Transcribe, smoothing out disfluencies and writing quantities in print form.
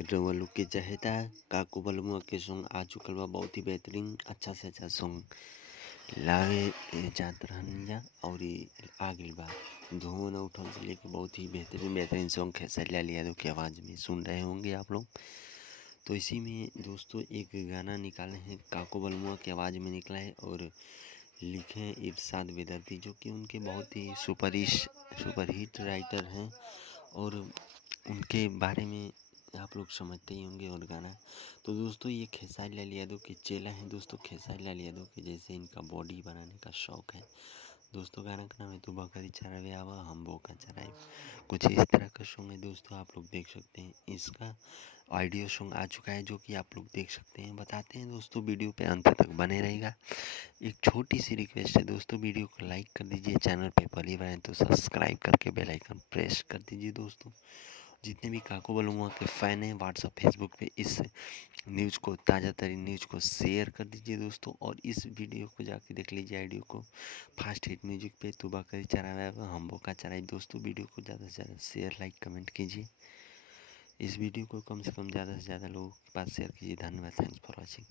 रउआ लोग के चहेता काको बलमुआ के सॉन्ग आ चुकल बा। बहुत ही बेहतरीन अच्छा से अच्छा सॉन्ग लावे जात रहन जा और आ गइल बा। धुआं न उठल से लेके बहुत ही बेहतरीन बेहतरीन सॉन्ग खेसारी लाल यादव की आवाज़ में सुन रहे होंगे आप लोग। तो इसी में दोस्तों एक गाना निकाले हैं, काको बलमुआ की आवाज़ में निकला है और लिखे हैं इरशाद बेदर्दी, जो कि उनके बहुत ही सुपरहिट राइटर हैं और उनके बारे में आप लोग समझते ही होंगे। और गाना तो दोस्तों ये खेसारी लाल यादव के चेला हैं दोस्तों। खेसारी लाल यादव के जैसे इनका बॉडी बनाने का शौक है दोस्तों। गाना का नाम है तू बकरी चरावे आवा हम बोका चराए। कुछ इस तरह का सॉन्ग है दोस्तों, आप लोग देख सकते हैं। इसका ऑडियो सॉन्ग आ चुका है जो कि आप लोग देख सकते हैं। बताते हैं दोस्तों, वीडियो पे अंत तक बने रहेगा। एक छोटी सी रिक्वेस्ट है दोस्तों, वीडियो को लाइक कर दीजिए, चैनल पे पहली बार हैं तो सब्सक्राइब करके बेल आइकन प्रेस कर दीजिए दोस्तों। जितने भी काको बलमुआ के फ़ैन हैं व्हाट्सअप फेसबुक पे इस न्यूज़ को, ताज़ा तरीन न्यूज़ को शेयर कर दीजिए दोस्तों। और इस वीडियो को जाके देख लीजिए आइडियो को फास्ट हिट म्यूजिक पे। तू बकरी चरावे हम बोका चराई दोस्तों। वीडियो को ज़्यादा से ज़्यादा शेयर लाइक कमेंट कीजिए। इस वीडियो को कम से कम ज़्यादा से ज़्यादा लोगों के पास शेयर कीजिए। धन्यवाद, थैंक्स फॉर वॉचिंग।